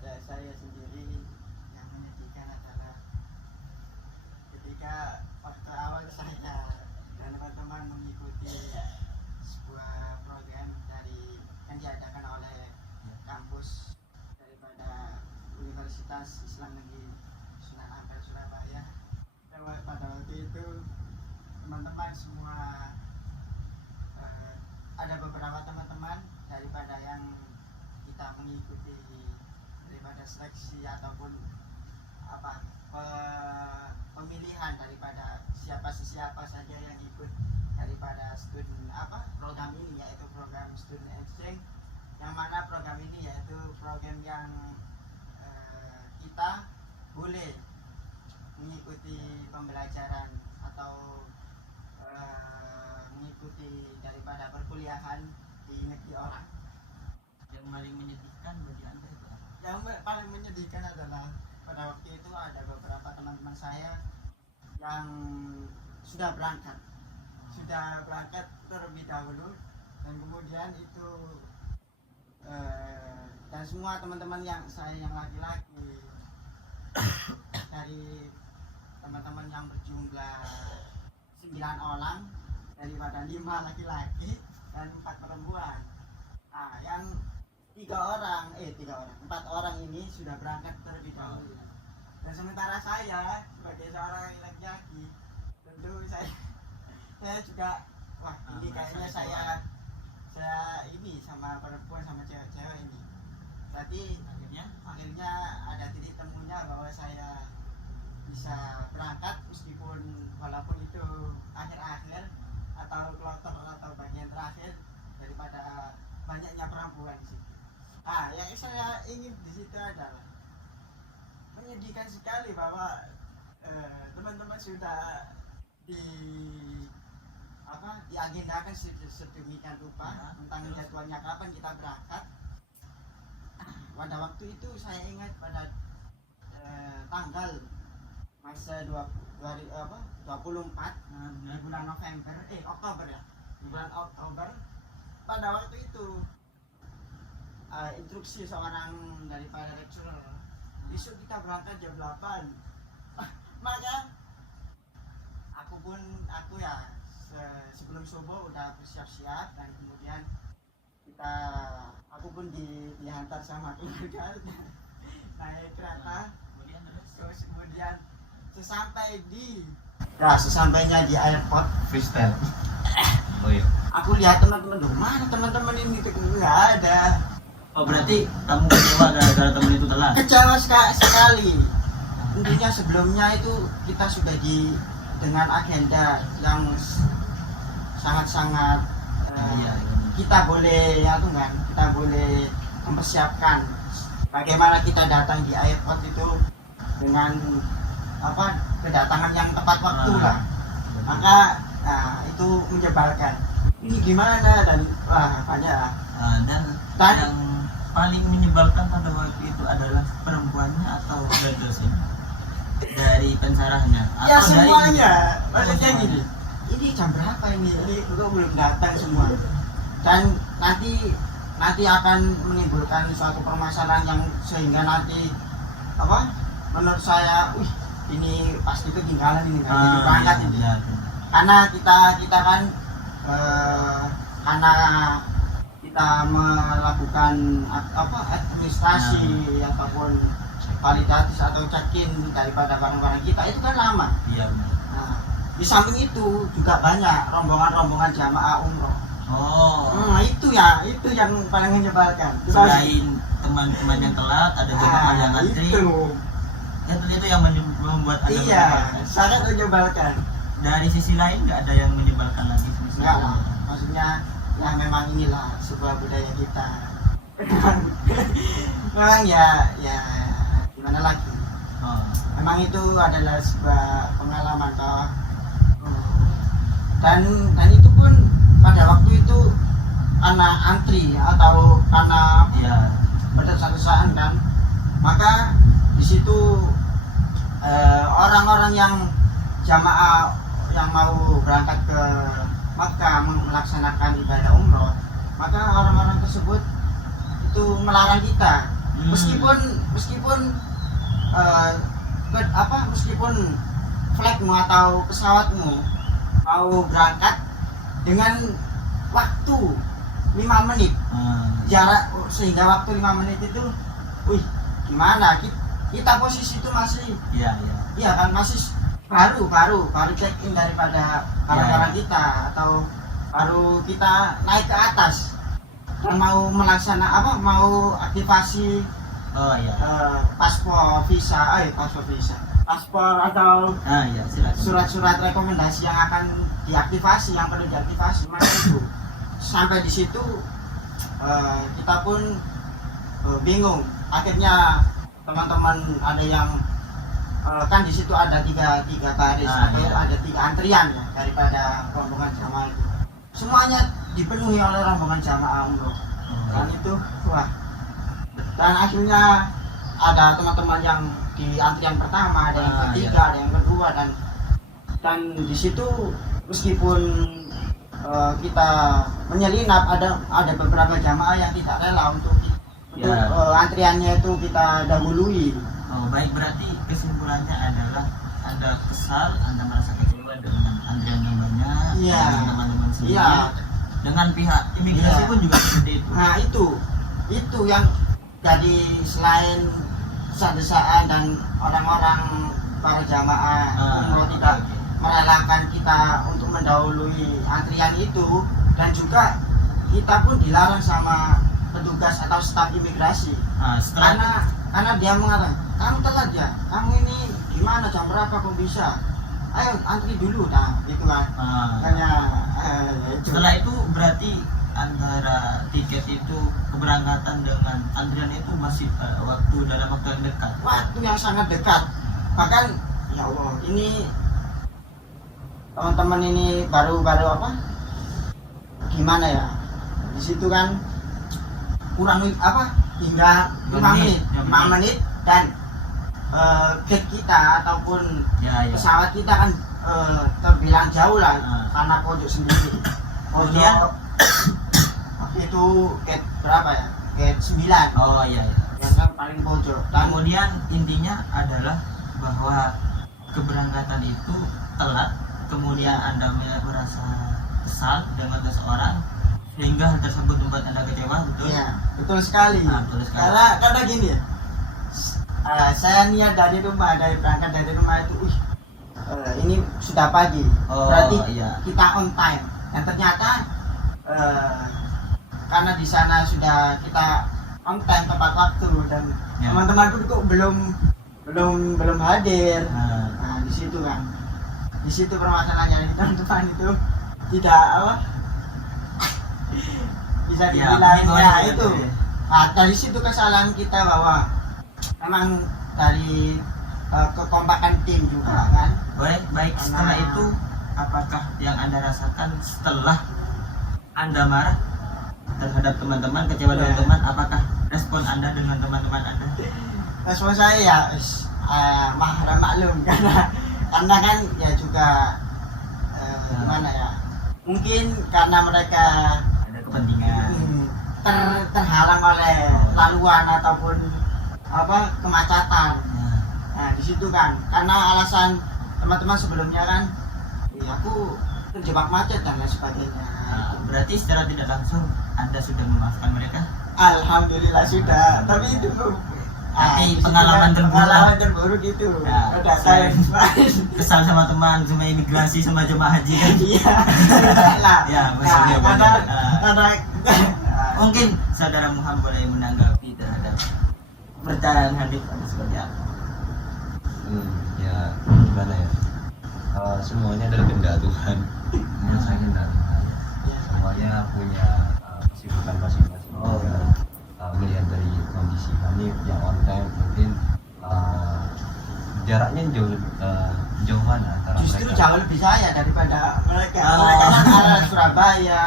daripada saya sendiri yang menyedihkan adalah ketika waktu awal saya dan teman-teman mengikuti sebuah program yang diadakan oleh kampus daripada Universitas Islam Negeri Sunan Ampel Surabaya. Pada waktu itu teman-teman semua ada beberapa teman-teman daripada yang kita mengikuti daripada seleksi ataupun pemilihan daripada siapa saja yang ikut daripada program ini, yaitu program student exchange, yang mana program ini yaitu program yang kita boleh mengikuti pembelajaran atau mengikuti daripada perkuliahan di negeri orang. Yang paling menyedihkan bagi Anda itu apa? Yang paling menyedihkan adalah pada waktu itu ada beberapa teman-teman saya yang sudah berangkat terlebih dahulu, dan kemudian itu dan semua teman-teman yang saya yang laki-laki dari teman-teman yang berjumlah 9 orang daripada 5 laki-laki dan 4 perempuan. Yang 4 orang ini sudah berangkat terlebih dahulu. Dan sementara saya sebagai seorang laki-laki, tentu saya juga ini kayaknya saya ini sama perempuan sama cewek-cewek ini. Tapi akhirnya ada titik temunya bahwa saya bisa berangkat walaupun itu akhir-akhir atau kloter atau bagian terakhir daripada banyaknya perempuan di situ. Yang saya ingin di situ adalah menyedihkan sekali bahwa teman-teman sudah diagendakan sedemikian rupa tentang jadwalnya kapan kita berangkat. Pada waktu itu saya ingat pada tanggal masa 24 di bulan Oktober ya, di bulan Oktober. Pada waktu itu instruksi seorang daripada lecturer, besok kita berangkat jam 8. Maka aku ya sebelum subuh udah bersiap-siap, dan kemudian aku pun dihantar sama keluarga naik kereta. Terus kemudian sesampainya di airport freestyle. Oh iya. Aku lihat teman-teman, mana teman-teman ini nggak ada. Oh, berarti kamu kecewa gara-gara teman itu telat? Kecewa sekali. Intinya sebelumnya itu kita sudah dengan agenda yang sangat-sangat kita boleh mempersiapkan bagaimana kita datang di airport itu dengan kedatangan yang tepat waktu lah. Maka itu menyebalkan. Ini gimana dan banyak. Dan yang paling menyebalkan pada waktu itu adalah perempuannya atau dosen dari pensarahnya? Ya semuanya. Maksudnya gini, ini jam berapa ini belum datang semua, dan nanti akan menimbulkan suatu permasalahan yang sehingga nanti menurut saya ini pasti ketinggalan ini jadi berangkat ini. Karena kita kan karena kita melakukan administrasi ataupun validatis atau check-in daripada barang-barang kita itu kan lama. Iya. Di samping itu juga banyak rombongan jamaah umroh. Itu yang paling menyebalkan. Selain teman-teman yang telat, ada jamaah yang antri. Itu yang membuat Anda menyebalkan. Sangat menyebalkan. Dari sisi lain nggak ada yang menyebalkan lagi? Enggak lah, maksudnya ya memang inilah sebuah budaya kita. Memang ya gimana lagi. Memang itu adalah sebuah pengalaman toh. Dan itu pun pada waktu itu karena antri atau karena berdesak-desakan kan, maka di situ orang-orang yang jamaah yang mau berangkat ke Makkah melaksanakan ibadah umroh, maka orang-orang tersebut itu melarang kita Meskipun meskipun flagmu atau pesawatmu mau berangkat dengan waktu 5 menit jarak, sehingga waktu 5 menit itu wih gimana kita posisi itu masih iya kan, masih baru check in daripada barang-barang kita, atau baru kita naik ke atas dan mau mau aktivasi paspor atau surat-surat rekomendasi yang akan diaktifasi, yang perlu diaktifasi. Maka itu sampai di situ kita pun bingung. Akhirnya teman-teman ada yang kan di situ ada tiga baris atau ada 3 antrian ya, daripada rombongan jamaah itu. Semuanya dipenuhi oleh rombongan jamaah umroh. Dan itu wah. Dan akhirnya ada teman-teman yang di antrian pertama, ada yang ketiga, ada yang kedua, dan di situ meskipun kita menyelinap, ada beberapa jamaah yang tidak rela untuk antriannya itu kita dahului. Baik, berarti kesimpulannya adalah Anda kesal, Anda merasa kecewa dengan antrian yang banyak, dengan teman-teman sendiri, dengan pihak imigrasi pun juga seperti itu. Nah itu yang jadi, selain desaan dan orang-orang para jamaah umroh tidak merelakan kita untuk mendahului antrian itu, dan juga kita pun dilarang sama petugas atau staf imigrasi. Karena dia mengatakan, kamu telat ya, kamu ini gimana, jam berapa kok bisa, ayo antri dulu, nah itu kan. Setelah itu berarti antara tiket itu, keberangkatan dengan antrian itu masih dalam waktu yang dekat. Waktu yang sangat dekat. Bahkan ya Allah, ini teman-teman ini baru gimana ya, di situ kan kurang hingga 5 menit dan gate kita ataupun pesawat kita kan terbilang jauh lah, karena pojok sendiri. Pojok itu gate berapa ya? Gate 9. Yang kan paling pojok. Kemudian intinya adalah bahwa keberangkatan itu telat, kemudian Anda merasa kesal dengan seseorang sehingga hal tersebut membuat Anda kecewa, betul? Iya, betul sekali. Betul sekali. Karena gini ya, saya niat berangkat dari rumah itu, ini sudah pagi, berarti kita on time. Dan ternyata karena di sana sudah kita on time, tepat waktu, dan teman-temanku kok belum hadir. Nah di situ permasalahannya, teman-teman itu tidak bisa dibilang itu. Nah, dari situ kesalahan kita, bahwa memang dari kekompakan tim juga kan. Baik. Setelah itu apakah yang Anda rasakan setelah Anda marah terhadap teman-teman, kecewa dengan teman, apakah respon Anda dengan teman-teman Anda? Respon saya ya maklum, karena kan ya juga gimana ya, mungkin karena mereka ada kepentingan, terhalang oleh laluan ataupun kemacetan. Nah di situ kan, karena alasan teman-teman sebelumnya kan, aku terjebak macet dan lain sebagainya. Berarti secara tidak langsung Anda sudah memaafkan mereka? Alhamdulillah sudah, tapi itu pengalaman terburuk itu. Kesal sama teman, sama imigrasi, sama jemaah haji kan? Iya. Maksudnya karena mungkin saudara Muhammad boleh menanggapi terhadap perjalanan Hanif seperti apa? Ya gimana ya? Semuanya adalah kehendak Tuhan. Semuanya punya kesibukan masing-masing. Melihat dari kondisi kami yang on time, mungkin jaraknya jauh mana antara justru mereka? jauh lebih saya daripada mereka. Mereka kan ada Surabaya,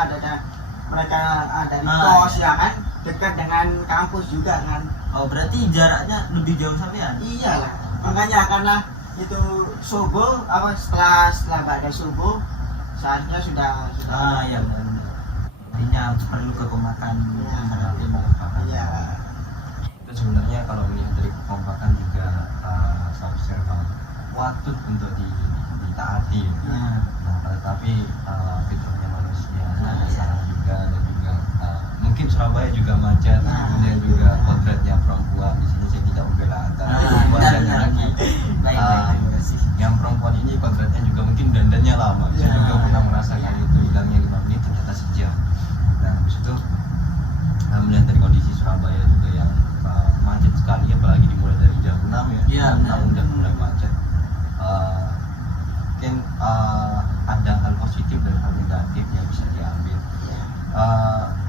mereka ada di kos ya kan, dekat dengan kampus juga kan. Berarti jaraknya lebih jauh sampean? Iyalah, makanya karena itu subuh, setelah pada subuh saatnya sudah. Iya benar. Artinya perlu kekompakan antara tim. Itu sebenarnya kalau melihat dari kekompakan juga seharusnya memang patut untuk ditaati. Nah, tetapi fitrahnya manusia ada salah juga, dan juga mungkin Surabaya juga macet, kemudian juga kodratnya perempuan. Di sini saya tidak membela antara perempuan dan laki. Terima kasih. Yang perempuan ini kodratnya juga mungkin dandannya lama. Saya juga pernah merasakan itu, hilangnya 5 menit ternyata sejam. Nah, habis itu melihat dari kondisi Surabaya juga yang macet sekali, apalagi dimulai dari jam 6 ya. Iya, Jam 6 udah mulai macet. Mungkin ada hal positif dan hal negatif yang bisa diambil.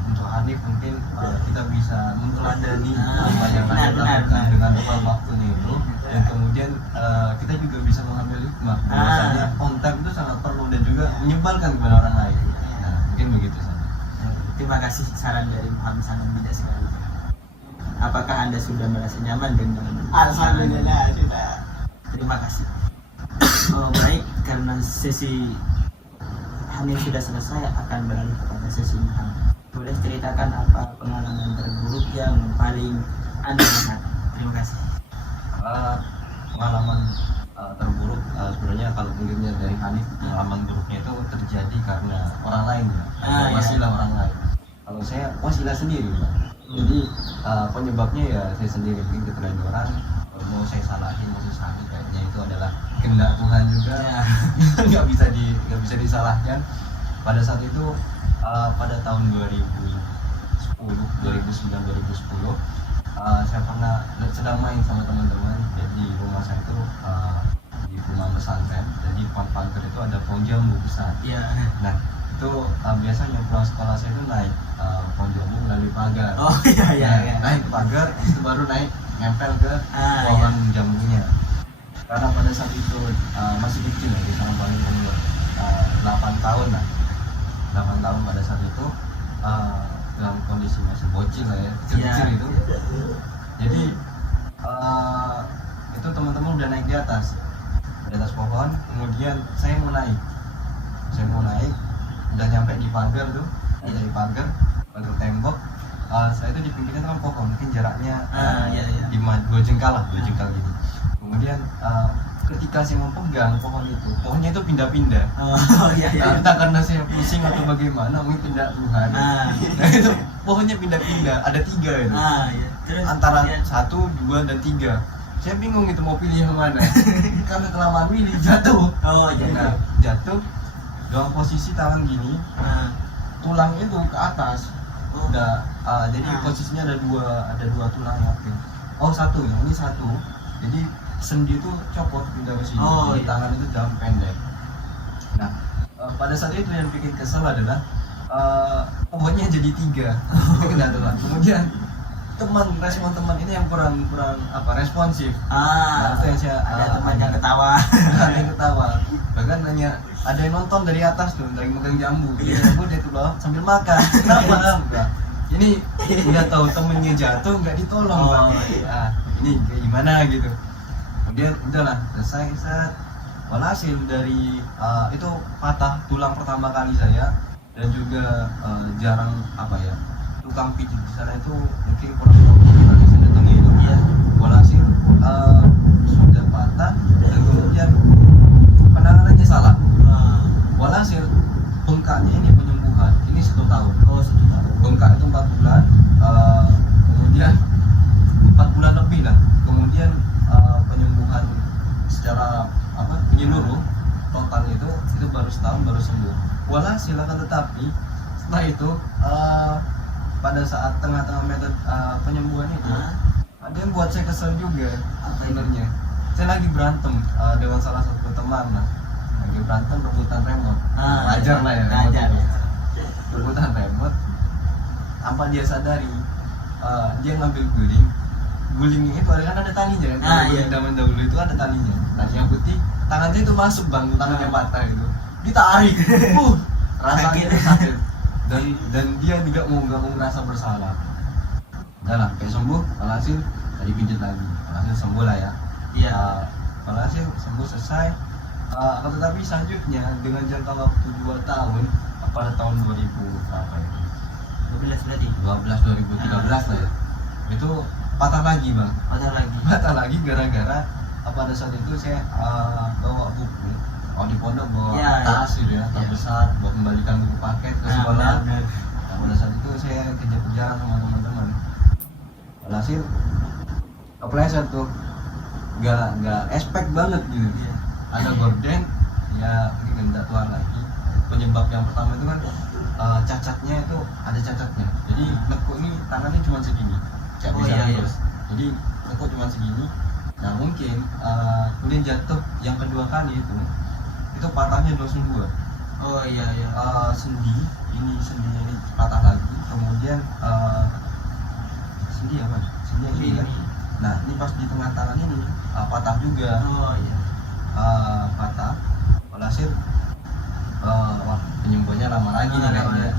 Untuk Hanif mungkin kita bisa meneladani apa yang Hanif lakukan dengan tepat waktunya itu, dan kemudian kita juga bisa mengambil hikmah bahwasanya on time itu sangat perlu dan juga menyebalkan kepada orang lain. Nah, mungkin begitu saja. Terima kasih saran dari Muhammad, sangat bijak sekali. Apakah Anda sudah merasa nyaman dengan Alhamdulillah sudah. Terima kasih. Baik, karena sesi Hanif sudah selesai, akan beralih kepada sesi Muhammad. Boleh ceritakan apa pengalaman terburuk yang paling Anda ingat? Terima kasih. Pengalaman terburuk sebenarnya kalau mungkinnya dari Hanif, pengalaman buruknya itu terjadi karena orang lain ya, wasilah orang lain. Kalau saya wasilah sendiri, Pak. Jadi penyebabnya ya saya sendiri, mungkin keteledoran. Kalau mau saya salahin, mau saya salahin, kayaknya itu adalah kehendak Tuhan juga. nggak bisa disalahkan. Pada saat itu pada tahun 2010 saya pernah sedang main sama teman-teman. Jadi rumah saya itu di rumah pesantren, jadi depan pagar itu ada pohon jambu besar. Nah, itu biasanya pulang sekolah saya itu naik pohon jambu melalui pagar. Naik pagar itu baru naik nempel ke pohon jambunya. Karena pada saat itu masih kecil ya, di sana paling umur 8 tahun lah. 8 tahun pada saat itu dalam kondisi masih bocil lah ya, kecil-kecil itu. Jadi itu teman-teman udah naik di atas pohon, kemudian saya mau naik, udah nyampe di pagar tuh, di pagar tembok. Saya itu di pinggirnya kan pohon, mungkin jaraknya 2 jengkal gitu. Kemudian ketika saya mau pegang pohon itu, pohonnya itu pindah-pindah. Entah karena saya pusing atau bagaimana, mungkin tidak Tuhan. Nah itu pohonnya pindah-pindah, ada 3 itu. Terus, antara 1, 2, dan 3. Saya bingung itu mau pilih yang mana. Karena kelamaan pilih jatuh. Nah, jatuh dalam posisi tangan gini, tulang itu ke atas. Udah jadi posisinya ada dua tulang ya. Satu, yang ini satu. Jadi sendi itu copot pindah ke sini. Jadi tangan itu dalam pendek. Nah, pada saat itu yang bikin kesel adalah pohonnya jadi 3. Itu kendala. Kemudian respon teman ini yang kurang responsif. Nah, itu yang saya ada teman yang ketawa. Ada yang ketawa. Bahkan nanya, ada yang nonton dari atas tuh, lagi megang jambu. Dia tuh bawah sambil makan. Kenapa? Ini udah tahu temennya jatuh nggak ditolong, ini kayak gimana gitu. Kemudian udahlah selesai. Walhasil dari itu patah tulang pertama kali saya, dan juga jarang tukang pijit di sana itu mungkin kurang kali saya datangi itu. Walhasil sudah patah, dan kemudian penanganannya salah. Walhasil bengkaknya ini penyembuhan ini 1 tahun. 1 tahun. Bengkak itu 4 bulan, kemudian 4 bulan lebih lah. Kemudian penyembuhan secara menyeluruh total itu baru setahun baru sembuh. Walhasil akan tetapi setelah itu pada saat tengah-tengah metode penyembuhan itu ada yang buat saya kesel juga sebenarnya. Saya lagi berantem dengan salah satu teman lah, lagi berantem rebutan remote. Wajar lah ya, rebutan remote. Tanpa dia sadari, dia ngambil gulingnya itu ada talinya kan. Zaman dahulu itu ada talinya, talinya putih, tangannya itu masuk bang, tangannya patah itu ditarik. Rasanya sakit, dan dia nggak mau merasa bersalah. Udah lah, kayak sembuh. Alhasil tadi pijit lagi, alhasil sembuh lah ya. Alhasil sembuh selesai. Tetapi selanjutnya dengan jangka waktu 2 tahun, pada tahun 2000 berapa ya? 12 berarti. 2013 lah ya. Itu patah lagi bang. Patah lagi. Gara-gara pada saat itu saya bawa buku. Di pondok bawa Ya, tas gitu ya, tas ya. besar, bawa kembalikan buku paket ke Nah, sekolah. benar. Nah, pada saat itu saya kejar-kejar sama teman-teman. Alhasil kepleset tuh, nggak expect banget gitu. Iya. Ada gorden, ya ini gendak tuan lagi. Penyebab yang pertama itu kan cacatnya itu ada cacatnya. Jadi lekuk ini tangannya cuma segini, nggak Oh, bisa iya, iya. lurus. Jadi lekuk cuma segini. Nah mungkin kemudian jatuh yang kedua kali itu patahnya langsung dua. Oh iya. Sendinya ini patah lagi. Kemudian sendi apa? Sendi yang ini kan? Nah ini pas di tengah tangan ini patah juga. Oh iya. Patah. Walhasil wah penyembuhannya lama lagi nih kayaknya.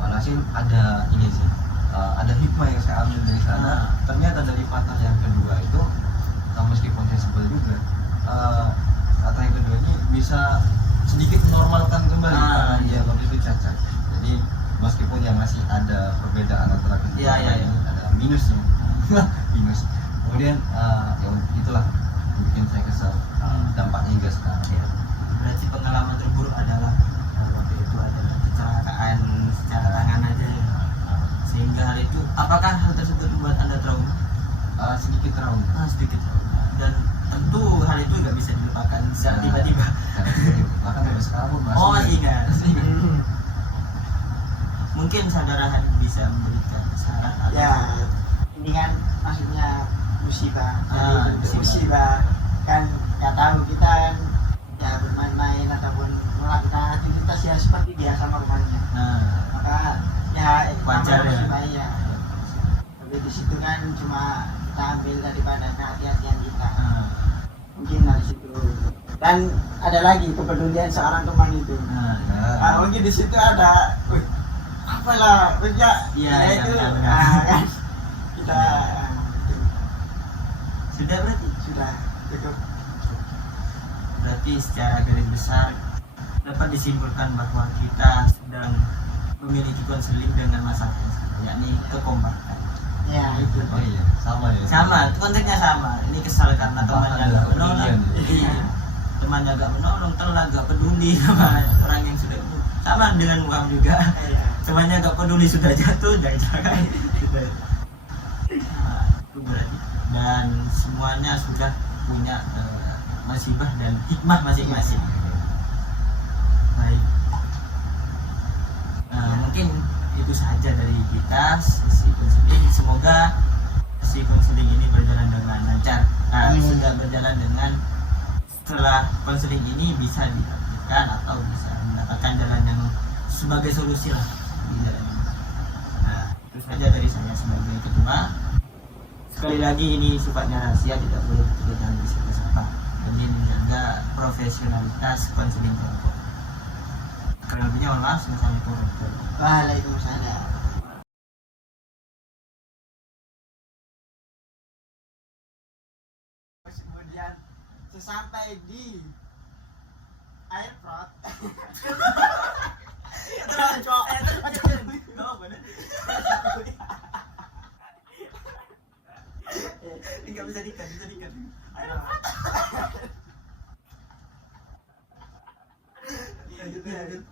Walhasil ada ini sih, ada hikmah yang saya ambil dari sana. Ternyata dari patah yang kedua itu, meskipun saya sebel juga, patah yang kedua ini bisa sedikit menormalkan kembali karena dia waktu itu cacat. Jadi meskipun yang masih ada perbedaan antara kedua, Iya. ada minusnya. Minus. Kemudian ya itulah bikin saya kesal. Dampaknya juga sekarang. Ya. Berarti pengalaman terburuk adalah waktu itu adalah kecelakaan secara tangan aja ya. Sehingga hal itu, apakah hal tersebut membuat Anda trauma? Sedikit trauma. Sedikit trauma. Dan tentu hal itu nggak bisa dilupakan secara tiba-tiba. Bahkan sampai sekarang pun masih. Oh masih ingat. Mungkin saudara Hanif bisa memberikan saran atau Ya, ini kan maksudnya musibah. Ah, Jadi bentuk musibah. musibah kan nggak tahu kita kan ya bermain-main ataupun melakukan aktivitas ya seperti biasa normalnya. Nah, Maka ya Wajar ya. musibah ya. Tapi di situ kan cuma kita ambil daripada kehati-hatian kita. Mungkin dari situ. Dan ada lagi kepedulian seorang teman itu. Mungkin di situ ada, apalah kerja, Iya, ya iya, itu, benar. kan kita sudah berarti sudah cukup. Berarti secara garis besar dapat disimpulkan bahwa kita sedang memiliki konseling dengan masalah yang sama, yakni kekompakan. Ya itu. Oh iya, sama ya. Sama, konteksnya sama. Ini kesal karena temannya Ada agak menolong. kepedulian. Iya. Temannya agak menolong, telah agak peduli sama orang yang sudah sama dengan Muam juga. Temannya agak peduli sudah jatuh, jangan celaka. Sudah. Nah, itu berarti. Dan semuanya sudah punya musibah dan hikmah masing-masing. Baik. Mungkin itu saja dari kita sesi konseling. Semoga sesi konseling ini berjalan dengan lancar. Sudah berjalan dengan setelah konseling ini bisa dilakukan atau bisa mendapatkan jalan yang sebagai solusi lah di jalan ini. Itu saja dari saya sebagai ketua. Sekali lagi ini sifatnya rahasia, tidak boleh diberikan di siapa-siapa demi menjaga profesionalitas konseling kelompok. Kurang lebihnya mohon maaf. Assalamualaikum warahmatullahi wabarakatuh. Waalaikumsalam. Kemudian sesampai di airport. Enggak bisa dikat. Lanjut. Lanjut.